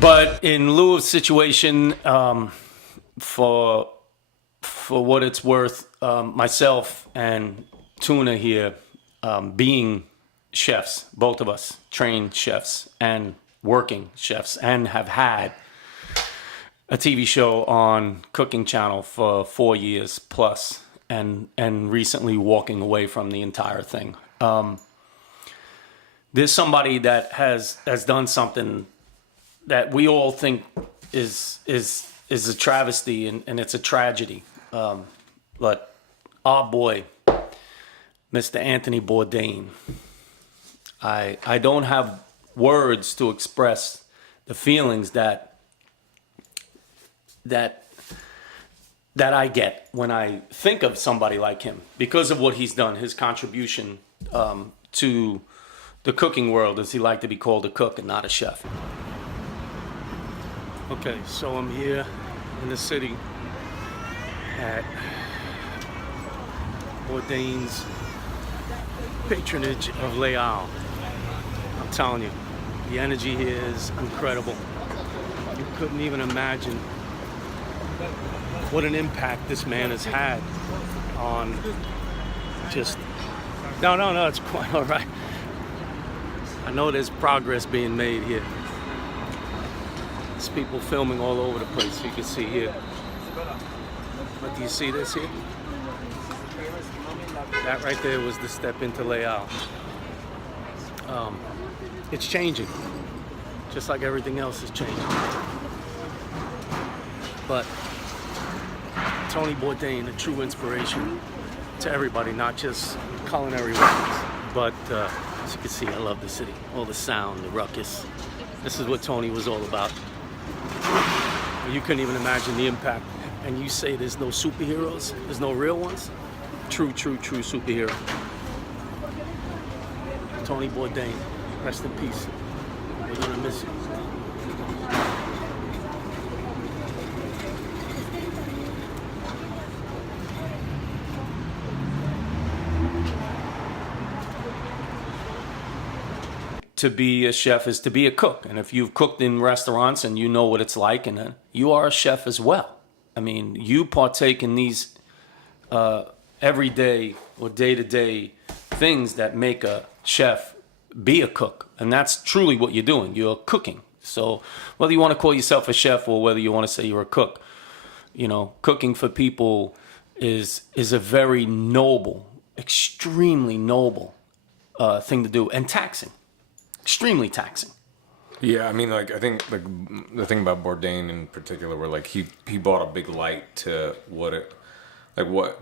But in lieu of situation, for what it's worth, myself and Tuna here, being chefs, both of us trained chefs and working chefs, and have had a TV show on Cooking Channel for 4 years plus, and recently walking away from the entire thing. There's somebody that has done something that we all think is a travesty, and it's a tragedy. But our boy, Mr. Anthony Bourdain, I don't have words to express the feelings that I get when I think of somebody like him, because of what he's done, his contribution to the cooking world, as he liked to be called, a cook and not a chef. Okay, so I'm here in the city at Bourdains' patronage of Leal. I'm telling you, the energy here is incredible. You couldn't even imagine what an impact this man has had on just... No, it's quite all right. I know there's progress being made here. There's people filming all over the place, you can see here. But do you see this here? That right there was the step into Leal. It's changing, just like everything else is changing. But Tony Bourdain, a true inspiration to everybody, not just culinary wise, but as you can see, I love the city. All the sound, the ruckus. This is what Tony was all about. You couldn't even imagine the impact. And you say there's no superheroes? There's no real ones? True superhero. Tony Bourdain, rest in peace. We're gonna miss you. To be a chef is to be a cook. And if you've cooked in restaurants and you know what it's like, and you are a chef as well. I mean, you partake in these everyday or day-to-day things that make a chef be a cook. And that's truly what you're doing. You're cooking. So whether you want to call yourself a chef or whether you want to say you're a cook, you know, cooking for people is a very noble, extremely noble thing to do, and taxing. Extremely taxing. Yeah, I mean, like, I think like the thing about Bourdain in particular, where like he brought a big light to what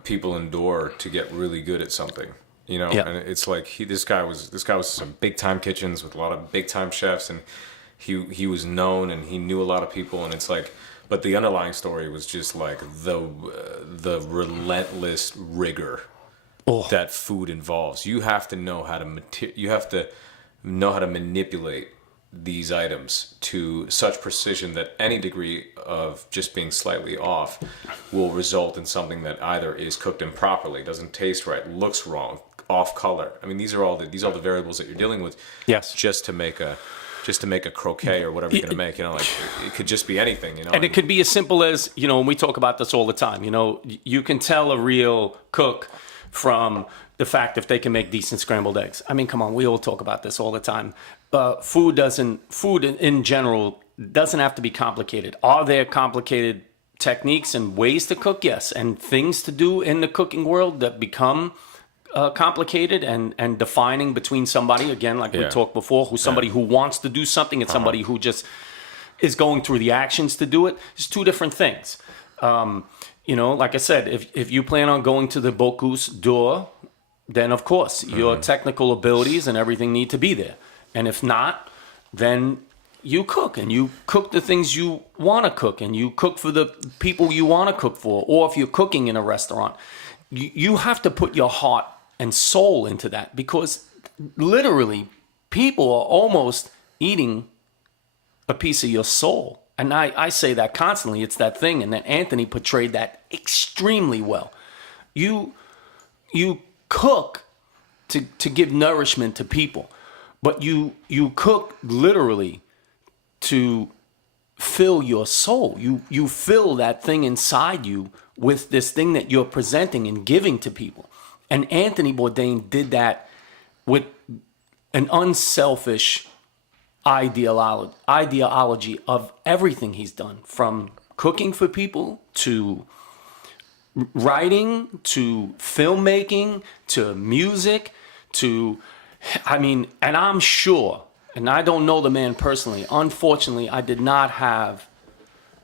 people endure to get really good at something, you know. Yeah. And it's like this guy was some big time kitchens with a lot of big time chefs, and he was known and he knew a lot of people, and it's like, but the underlying story was just like the relentless rigor that food involves. You have to know how to manipulate these items to such precision that any degree of just being slightly off will result in something that either is cooked improperly, doesn't taste right, looks wrong, off color. I mean, these are all the variables that you're dealing with. Yes. Just to make a croquet or whatever you're going to make, you know, like it could just be anything, you know. And it could be as simple as, you know, and we talk about this all the time, you know, you can tell a real cook from the fact if they can make decent scrambled eggs. I mean, come on, we all talk about this all the time. Food in general doesn't have to be complicated. Are there complicated techniques and ways to cook? Yes. And things to do in the cooking world that become complicated and defining between somebody, again, like we talked before, who's somebody who wants to do something and somebody who just is going through the actions to do it. It's two different things. You know, like I said, if you plan on going to the Bocuse d'Or, then of course your technical abilities and everything need to be there. And if not, then you cook, and you cook the things you want to cook, and you cook for the people you want to cook for. Or if you're cooking in a restaurant, you have to put your heart and soul into that, because literally people are almost eating a piece of your soul. And I say that constantly. It's that thing, and that Anthony portrayed that extremely well. You cook to give nourishment to people, but you cook literally to fill your soul. You fill that thing inside you with this thing that you're presenting and giving to people. And Anthony Bourdain did that with an unselfish ideology of everything he's done, from cooking for people to writing to filmmaking to music to, I mean, and I'm sure, and I don't know the man personally, unfortunately, I did not have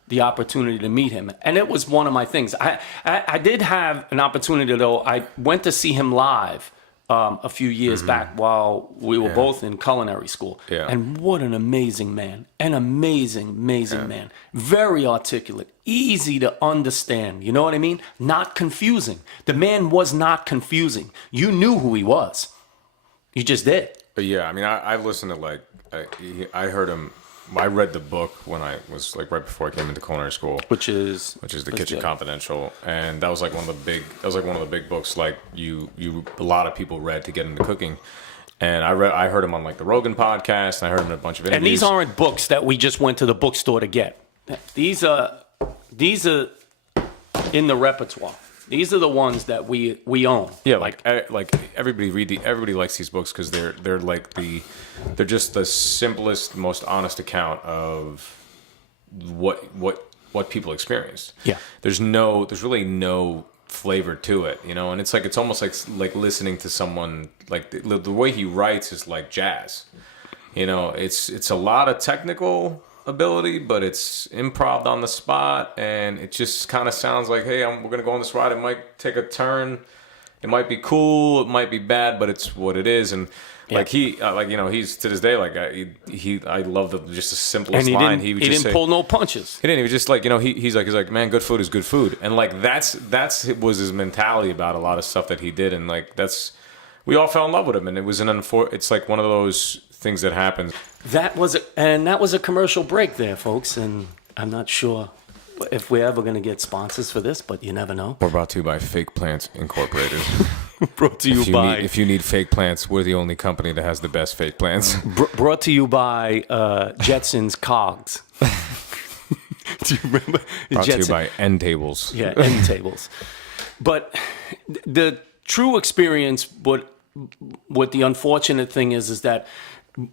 the opportunity to meet him. And it was one of my things. I did have an opportunity, though. I went to see him live a few years back while we were both in culinary school. Yeah. And what an amazing man. An amazing man. Very articulate, easy to understand. You know what I mean? Not confusing. The man was not confusing. You knew who he was. You just did. But yeah, I mean, I listened to, like, I heard him. I read the book when I was, like, right before I came into culinary school, which is The Kitchen Confidential, and that was like one of the big books, like, a lot of people read to get into cooking. And I heard him on, like, the Rogan podcast, and I heard him in a bunch of interviews. And these aren't books that we just went to the bookstore to get. These are in the repertoire. These are the ones that we own. Yeah, like everybody likes these books because they're just the simplest, most honest account of what people experienced. Yeah. There's really no flavor to it, you know, and it's almost like listening to someone, like the way he writes is like jazz. You know, it's a lot of technical ability, but it's improv on the spot, and it just kind of sounds like, hey, we're gonna go on this ride. It might take a turn. It might be cool. It might be bad, but it's what it is. And like he's to this day, like I love just the simplest line. He didn't pull no punches. He didn't. He was just like, you know, he's like, man, good food is good food, and like that was his mentality about a lot of stuff that he did, and like we all fell in love with him, and it was it's like one of those things that happens. That was a commercial break there, folks, and I'm not sure if we're ever going to get sponsors for this, but you never know. We're brought to you by Fake Plants Incorporated. Brought to you by... if you need fake plants, we're the only company that has the best fake plants. Brought to you by Jetson's Cogs. Do you remember? Brought to you by End Tables. Yeah, End Tables. But the true experience, what the unfortunate thing is that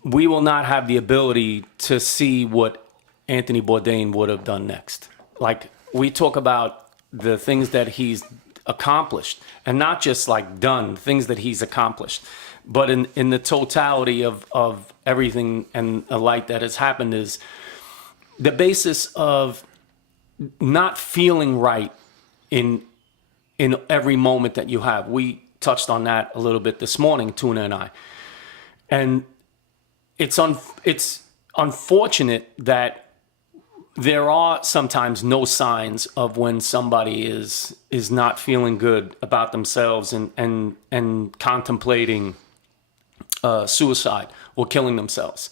we will not have the ability to see what Anthony Bourdain would have done next. Like, we talk about the things that he's accomplished, and not just like done, things that he's accomplished, but in the totality of everything and the light that has happened is the basis of not feeling right in every moment that you have. We touched on that a little bit this morning, Tuna and I. And it's unfortunate that there are sometimes no signs of when somebody is not feeling good about themselves and contemplating suicide or killing themselves.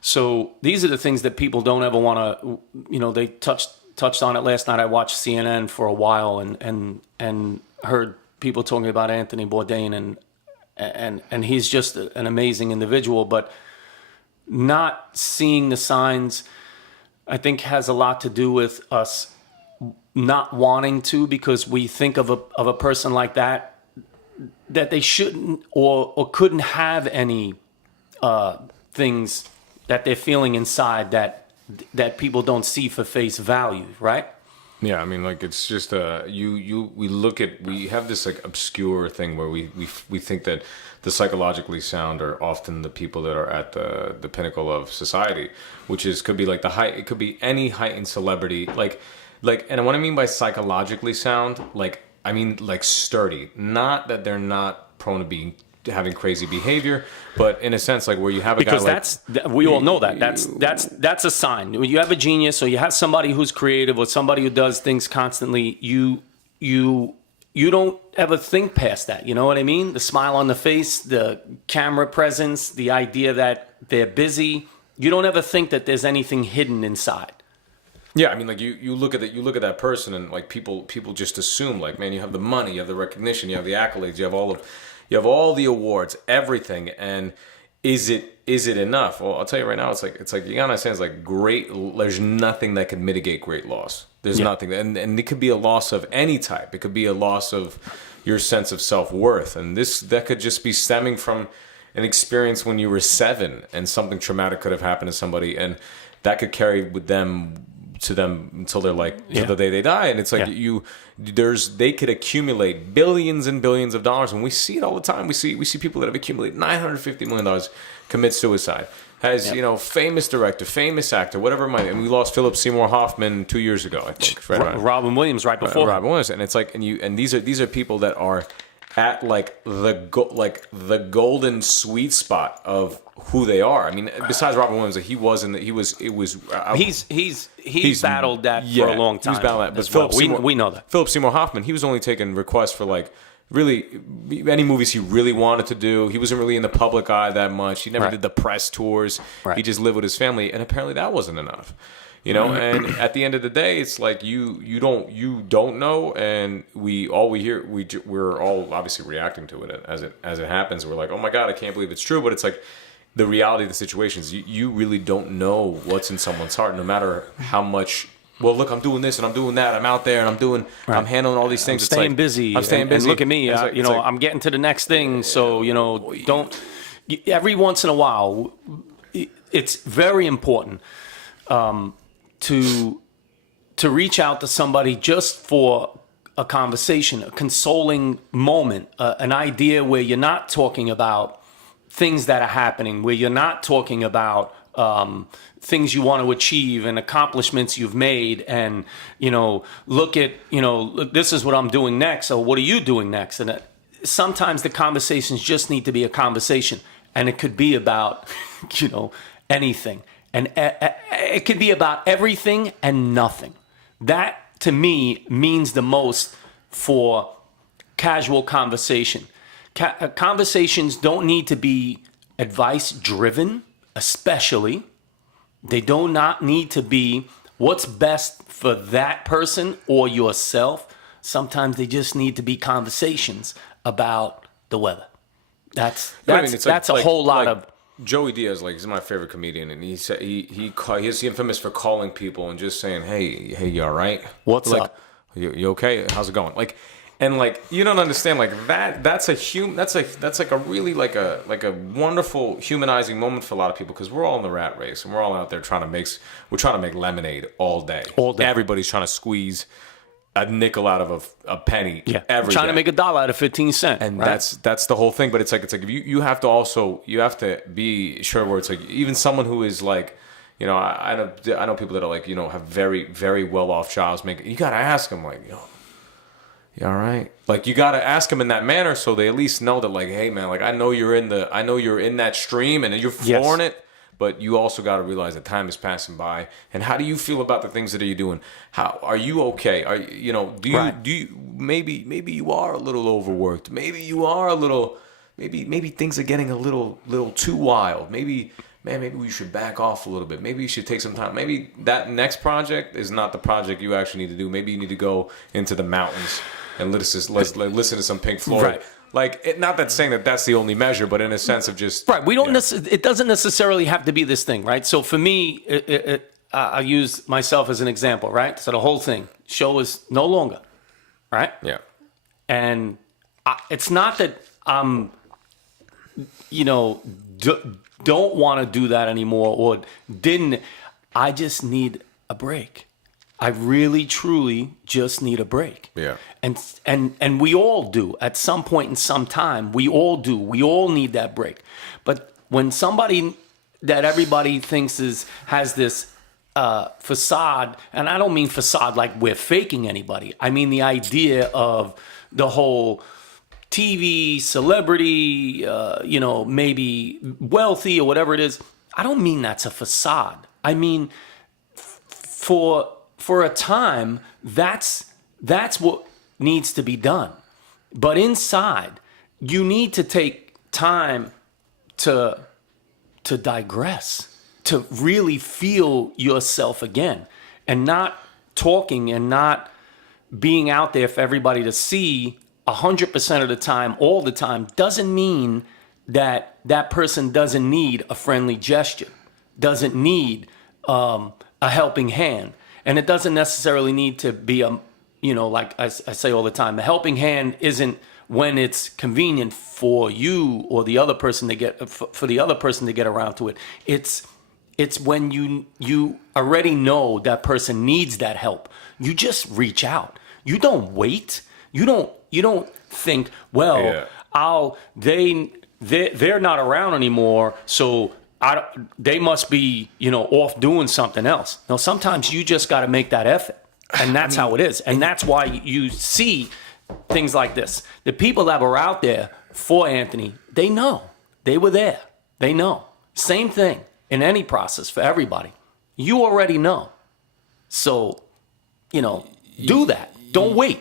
So these are the things that people don't ever want to, you know, they touched on it last night. I watched CNN for a while and heard people talking about Anthony Bourdain and he's just an amazing individual, but not seeing the signs, I think, has a lot to do with us not wanting to, because we think of a person like that they shouldn't or couldn't have any things that they're feeling inside that people don't see for face value, right? Yeah, I mean, like, it's just we have this like obscure thing where we think that the psychologically sound are often the people that are at the pinnacle of society, which could be like it could be any heightened celebrity, like, and what I mean by psychologically sound, like, I mean like sturdy, not that they're not prone to having crazy behavior, but in a sense, like, where you have a because guy like... we all know that's a sign. When you have a genius, or you have somebody who's creative, or somebody who does things constantly, you don't ever think past that. You know what I mean? The smile on the face, the camera presence, the idea that they're busy. You don't ever think that there's anything hidden inside. Yeah, I mean, like, you look at that person, and like people just assume, like, man, you have the money, you have the recognition, you have the accolades, you have all the awards, everything, and is it is it enough? Well, I'll tell you right now, it's like you gotta understand, it's like there's nothing that can mitigate great loss. There's nothing, and it could be a loss of any type. It could be a loss of your sense of self-worth, and that could just be stemming from an experience when you were 7 and something traumatic could have happened to somebody, and that could carry with them until they're like to the day they die. And it's like they could accumulate billions and billions of dollars, and we see it all the time. We see people that have accumulated $950 million commit suicide. Has famous director, famous actor, whatever it might be. And we lost Philip Seymour Hoffman 2 years ago, I think. Right? Robin Williams right before. Robin Williams, and it's like, and these are people that are at like the golden sweet spot of who they are. I mean, besides Robin Williams, he's battled that for a long time. He's battled that, but we know that. Philip Seymour Hoffman, he was only taking requests for like really any movies he really wanted to do. He wasn't really in the public eye that much. He never did the press tours. He just lived with his family, and apparently that wasn't enough. And at the end of the day, it's like you don't know, and we're all obviously reacting to it as it happens. We're like, oh my God, I can't believe it's true. But it's like the reality of the situation is you really don't know what's in someone's heart, no matter how much. Well, look, I'm doing this and I'm doing that. I'm out there and I'm doing. I'm handling all these things. I'm staying busy. And look at me. I'm getting to the next thing. So don't. Every once in a while, it's very important to reach out to somebody just for a conversation, a consoling moment, an idea where you're not talking about things that are happening, where you're not talking about things you want to achieve and accomplishments you've made, and look at this is what I'm doing next, or what are you doing next? And sometimes the conversations just need to be a conversation, and it could be about anything, and it could be about everything and nothing. That to me means the most for casual conversation. Conversations don't need to be advice driven, especially. They do not need to be what's best for that person or yourself. Sometimes they just need to be conversations about the weather. That's a whole lot of. Joey Diaz, he's my favorite comedian, and he said he's infamous for calling people and just saying, "Hey, you all right? What's up? You okay? How's it going?" And you don't understand that's a really wonderful humanizing moment for a lot of people, because we're all in the rat race and we're all out there trying to make lemonade all day. Everybody's trying to squeeze a nickel out of a penny. Every trying day. to make $1 out of 15 cents. And that's the whole thing. But it's like if you have to be sure where it's like, even someone who is like, I know people that are have very, very well off jobs. You gotta ask them you all right? You gotta ask them in that manner, so they at least know that hey man, I know you're in that stream and you're flooring it, but you also gotta realize that time is passing by. And how do you feel about the things that you're doing? How are you okay? Are do you maybe you are a little overworked? Maybe you are a little maybe things are getting a little too wild. Maybe we should back off a little bit. Maybe you should take some time. Maybe that next project is not the project you actually need to do. Maybe you need to go into the mountains and listen to some Pink Floyd. Right. Not that saying that that's the only measure, but in a sense of just... Right. We don't it doesn't necessarily have to be this thing, right? So for me, I use myself as an example, right? So the whole thing, show is no longer, right? Yeah. And it's not that I'm, don't want to do that anymore or didn't. I just need a break. I really, truly just need a break. Yeah. And we all do at some point in some time. We all do. We all need that break. But when somebody that everybody thinks has this facade, and I don't mean facade like we're faking anybody. I mean the idea of the whole TV, celebrity, maybe wealthy or whatever it is. I don't mean that's a facade. I mean, for a time, that's what needs to be done. But inside, you need to take time to digress, to really feel yourself again, and not talking and not being out there for everybody to see 100% of the time, all the time, doesn't mean that that person doesn't need a friendly gesture, doesn't need a helping hand. And it doesn't necessarily need to be like I say all the time, a helping hand isn't when it's convenient for you or the other person to get, for the other person to get around to it. It's when you already know that person needs that help. You just reach out. You don't wait. You don't think, well, they're not around anymore, so they must be, off doing something else. No, sometimes you just got to make that effort, and that's how it is. And that's why you see things like this. The people that were out there for Anthony, they know. They were there. They know. Same thing in any process for everybody. You already know. So, do that. Don't wait.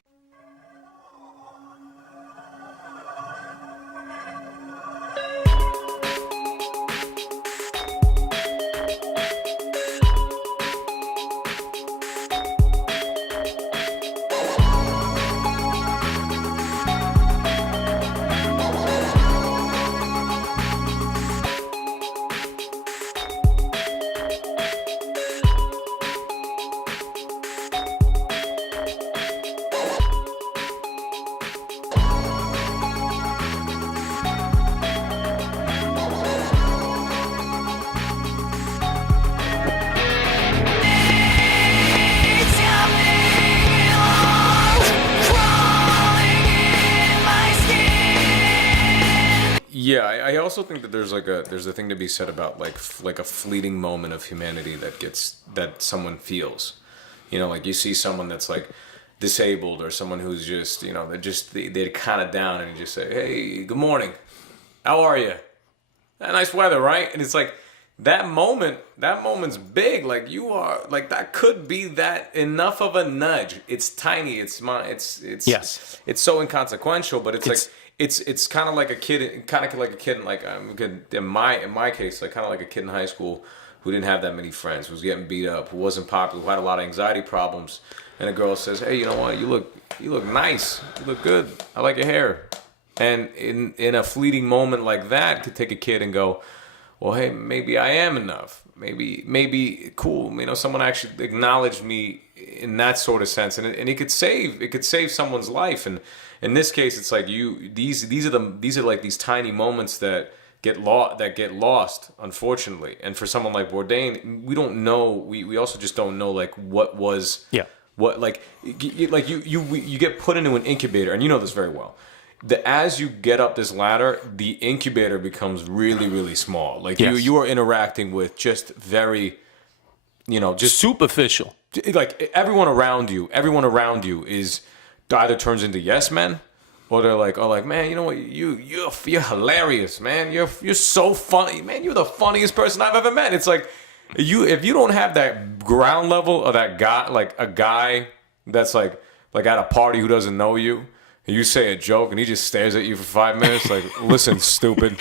Yeah, I also think that there's a thing to be said about like a fleeting moment of humanity that someone feels. Like you see someone that's like disabled or someone who's just they're kind of down, and you just say, "Hey, good morning, how are you? Nice weather, right?" And it's like that moment's big. Like you are like that could be that enough of a nudge. It's tiny. It's Yes. It's so inconsequential, but it's like. It's kind of like a kid, in my case, like kind of like a kid in high school who didn't have that many friends, who was getting beat up, who wasn't popular, who had a lot of anxiety problems, and a girl says, "Hey, you know what? You look nice. You look good. I like your hair." And in a fleeting moment like that, could take a kid and go, "Well, hey, maybe I am enough. Maybe cool. Someone actually acknowledged me in that sort of sense, and it could save someone's life." And in this case, it's like these are like these tiny moments that get lost, unfortunately. And for someone like Bourdain, we don't know. We also just don't know like what was what like you get put into an incubator, and you know this very well. As you get up this ladder, the incubator becomes really, really small. Like you are interacting with just very, just superficial. Like everyone around you is either turns into yes men, or they're like, man, you know what, you're hilarious, man. You're so funny, man. You're the funniest person I've ever met. It's like if you don't have that ground level of that guy, like a guy that's like at a party who doesn't know you. You say a joke and he just stares at you for 5 minutes like, listen, stupid.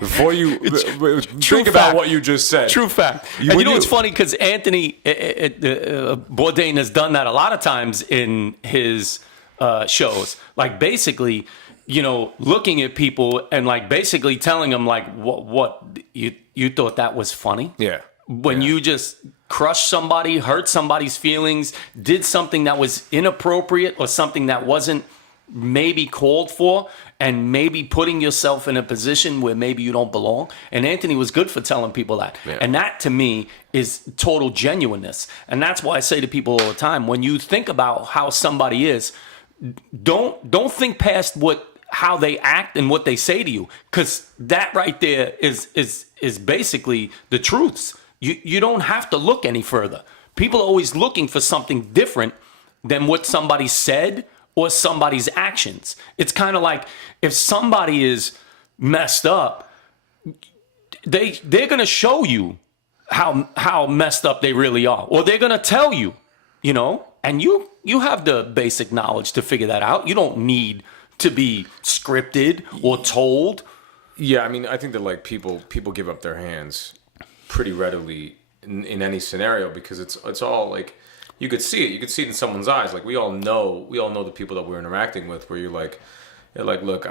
Before you think about what you just said. True fact. And it's funny because Anthony Bourdain has done that a lot of times in his shows. Like basically, looking at people and like basically telling them like, what you thought that was funny? Yeah. When you just crushed somebody, hurt somebody's feelings, did something that was inappropriate or something that wasn't maybe called for, and maybe putting yourself in a position where maybe you don't belong. And Anthony was good for telling people that. Yeah. And that to me is total genuineness. And that's why I say to people all the time, when you think about how somebody is, don't think past how they act and what they say to you, because that right there is basically the truths. You don't have to look any further. People are always looking for something different than what somebody said or somebody's actions. It's kind of like if somebody is messed up, they're going to show you how messed up they really are, or they're going to tell you, and you have the basic knowledge to figure that out. You don't need to be scripted or told. Yeah, I mean, I think that like people give up their hands pretty readily in any scenario, because it's all like, you could see it. You could see it in someone's eyes. Like we all know the people that we're interacting with, where you're like, You're like, look,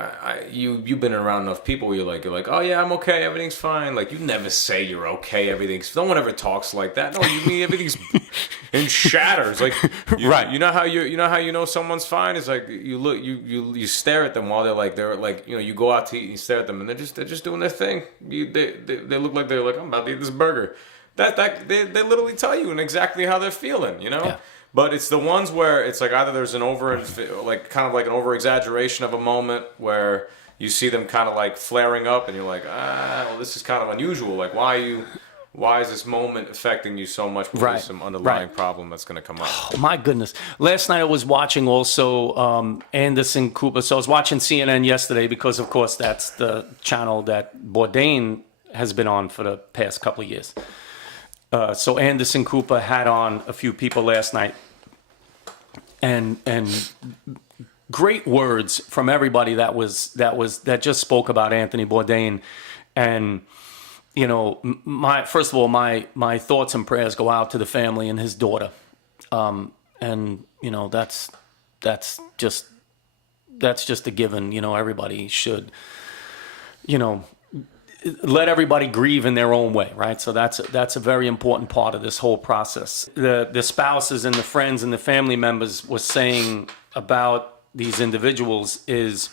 you've been around enough people where you're like, oh yeah, I'm okay, everything's fine. Like, you never say you're okay, everything's. No one ever talks like that. No, you mean everything's in shatters. Like, Right. You know how you know someone's fine. It's like you look, you stare at them while they're like, you go out to eat and you stare at them and they're just doing their thing. They look like they're like, I'm about to eat this burger. They literally tell you exactly how they're feeling. Yeah. But it's the ones where it's like either there's an kind of like an over exaggeration of a moment where you see them kind of like flaring up and you're like, well, this is kind of unusual. Like, why is this moment affecting you so much? Because there's some underlying problem that's going to come up. Oh, my goodness. Last night I was watching also Anderson Cooper. So I was watching CNN yesterday because, of course, that's the channel that Bourdain has been on for the past couple of years. So Anderson Cooper had on a few people last night, and great words from everybody that just spoke about Anthony Bourdain, and first of all, my thoughts and prayers go out to the family and his daughter, and that's just a given. Everybody should, let everybody grieve in their own way, right? So that's a very important part of this whole process. The spouses and the friends and the family members were saying about these individuals is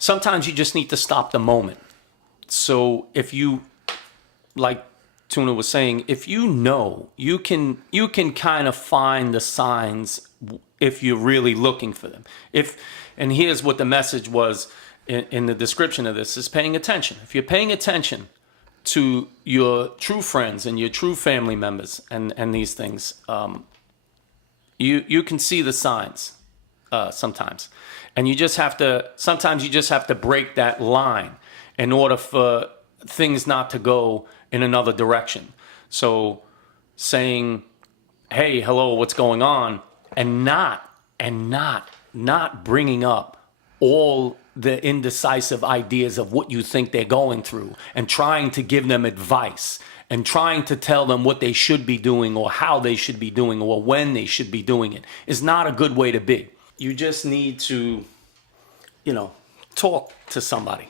sometimes you just need to stop the moment. So if you, like Tuna was saying, if you can kind of find the signs if you're really looking for them. And here's what the message was in the description of this, is paying attention. If you're paying attention to your true friends and your true family members and these things, you can see the signs sometimes. And sometimes you just have to break that line in order for things not to go in another direction. So saying, hey, hello, what's going on? And not bringing up all the indecisive ideas of what you think they're going through and trying to give them advice and trying to tell them what they should be doing or how they should be doing or when they should be doing it is not a good way to be. You just need to, talk to somebody,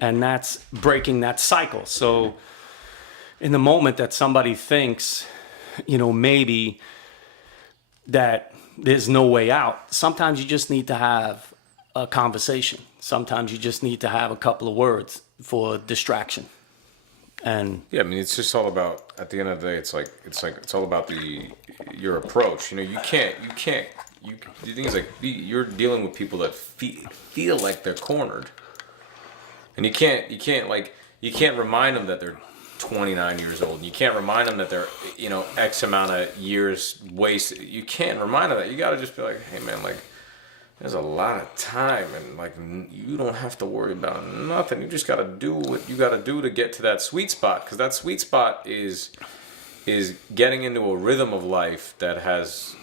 and that's breaking that cycle. So in the moment that somebody thinks, maybe that there's no way out, sometimes you just need to have a conversation. Sometimes you just need to have a couple of words for distraction. And yeah, I mean, it's just all about, at the end of the day, it's all about your approach. The thing is, like, you're dealing with people that feel like they're cornered, and you can't remind them that they're 29 years old. You can't remind them that they're X amount of years wasted. You can't remind them that. You got to just be like, hey man, like, there's a lot of time, and like, you don't have to worry about nothing. You just got to do what you got to do to get to that sweet spot, because that sweet spot is getting into a rhythm of life that has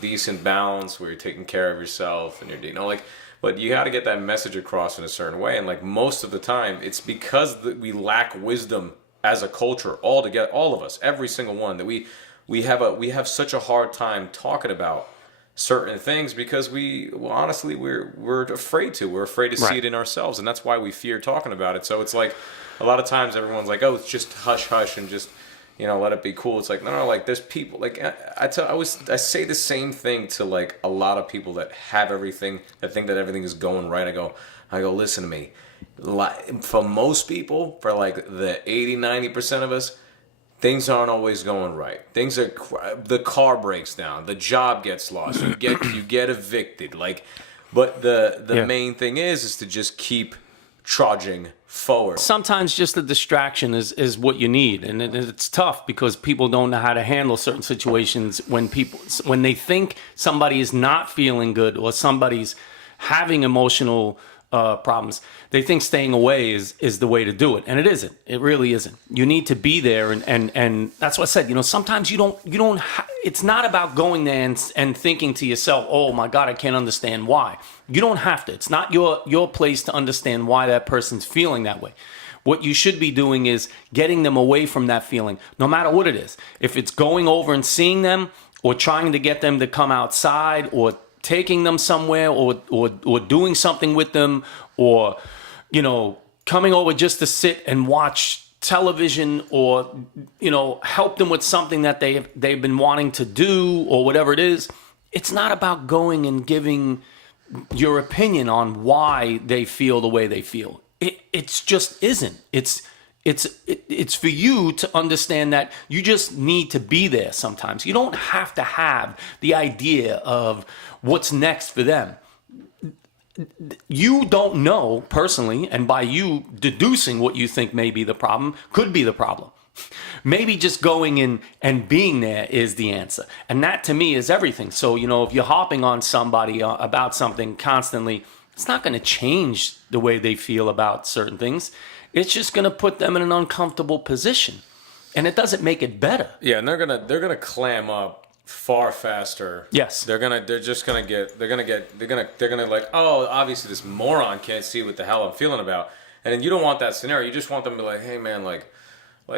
decent balance, where you're taking care of yourself and you're but you got to get that message across in a certain way. And like, most of the time, it's because we lack wisdom as a culture altogether, all of us, every single one, that we have such a hard time talking about certain things, because we're afraid to. We're afraid to see it in ourselves, and that's why we fear talking about it. So it's like, a lot of times everyone's like, oh, it's just hush hush and just let it be cool. It's like, no, like, there's people, like, I say the same thing to like a lot of people that have everything, that think that everything is going right. I go, listen to me. For most people, for like the 80-90% of us, things aren't always going right. The car breaks down, the job gets lost, you get evicted. Like, but the main thing is to just keep trudging forward. Sometimes just a distraction is what you need, and it's tough because people don't know how to handle certain situations when they think somebody is not feeling good or somebody's having emotional problems. They think staying away is the way to do it, and it isn't. It really isn't. You need to be there, and that's what I said. Sometimes you don't. It's not about going there and thinking to yourself, "Oh my God, I can't understand why." You don't have to. It's not your place to understand why that person's feeling that way. What you should be doing is getting them away from that feeling, no matter what it is. If it's going over and seeing them, or trying to get them to come outside, or taking them somewhere or doing something with them, or, you know, coming over just to sit and watch television, or, you know, help them with something that they've been wanting to do, or whatever it is. It's not about going and giving your opinion on why they feel the way they feel. It's just isn't. It's for you to understand that you just need to be there sometimes. You don't have to have the idea of what's next for them. You don't know personally, and by you deducing what you think may be the problem, could be the problem. Maybe just going in and being there is the answer. And that to me is everything. So, you know, if you're harping on somebody about something constantly, it's not going to change the way they feel about certain things. It's just going to put them in an uncomfortable position. And it doesn't make it better. Yeah, and they're gonna clam up far faster. Yes. They're gonna like, oh, obviously this moron can't see what the hell I'm feeling about. And then you don't want that scenario. You just want them to be like, hey man, like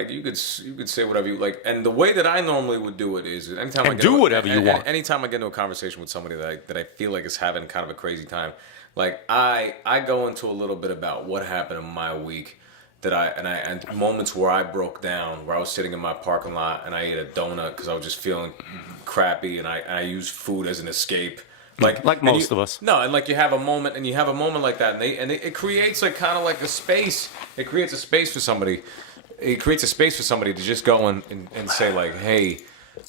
you could say whatever you like. And the way that I normally would do it is anytime I do whatever you want. Anytime I get into a conversation with somebody that I feel like is having kind of a crazy time, like I go into a little bit about what happened in my week, and moments where I broke down, where I was sitting in my parking lot and I ate a donut because I was just feeling crappy, and I used food as an escape. Like most of us. No, and like you have a moment like that, and it creates like kind of like a space. It creates a space for somebody. It creates a space for somebody to just go and say like, hey,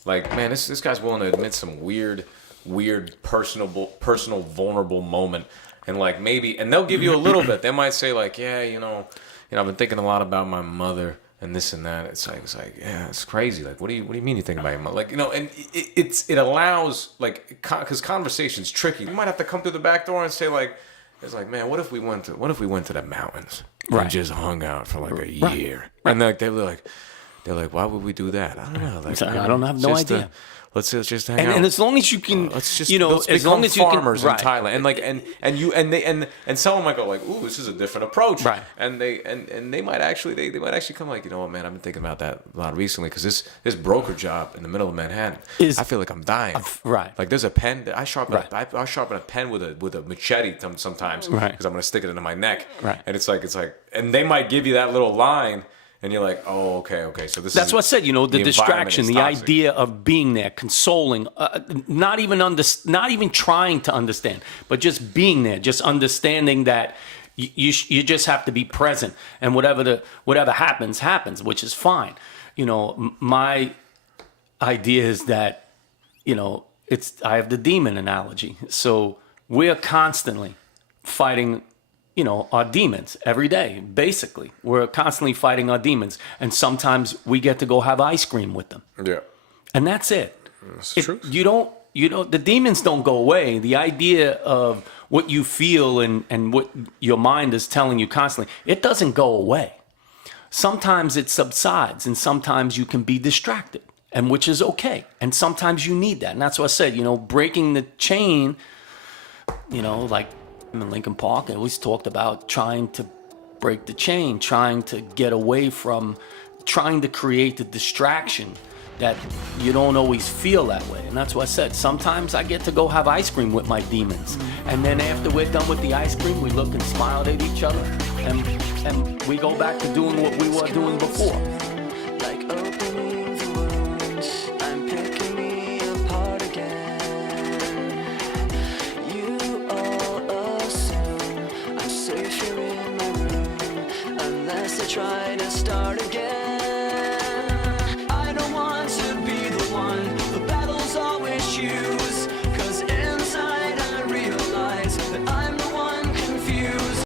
like, man, this guy's willing to admit some weird, personal, vulnerable moment, and like maybe, and they'll give you a little bit. They might say like, yeah, you know, I've been thinking a lot about my mother and this and that. It's like, yeah, it's crazy. Like, what do you mean you think about your mother? Like, you know, and it allows, like, because conversation's tricky. You might have to come through the back door and say like, it's like, man, what if we went to the mountains and just hung out for like a year? Right. And like they're like, why would we do that? I don't know. Like, I don't have no idea. Let's just hang out. And as long as you can, let's just, you know, as long as you can, farmers in Thailand, and like, and someone might go like, ooh, this is a different approach, right? And they might actually come like, you know what, man, I've been thinking about that a lot recently because this broker job in the middle of Manhattan, I feel like I'm dying, right? Like there's a pen that I sharpen a pen with a machete sometimes, right? Because I'm gonna stick it into my neck, right? And it's like, and they might give you that little line. And you're like, oh, okay. So that's what I said. You know, the distraction, the idea of being there, consoling, not even trying to understand, but just being there, just understanding that you just have to be present, and whatever happens, which is fine. You know, my idea is that, you know, I have the demon analogy. So we're constantly fighting, you know, our demons every day. Basically, we're constantly fighting our demons, and sometimes we get to go have ice cream with them. Yeah, and that's it. That's true. You don't. The demons don't go away. The idea of what you feel and what your mind is telling you constantly, it doesn't go away. Sometimes it subsides, and sometimes you can be distracted, and which is okay. And sometimes you need that, and that's what I said. You know, breaking the chain. You know, like in Lincoln Park, I always talked about trying to break the chain, trying to get away from, trying to create the distraction that you don't always feel that way. And that's what I said. Sometimes I get to go have ice cream with my demons. And then after we're done with the ice cream, we look and smile at each other, and we go back to doing what we were doing before. Like opening the wounds, I'm picking me apart again. You all assume I'm safe here in my room, unless I try to start again. I don't want to be the one, the battle's always you.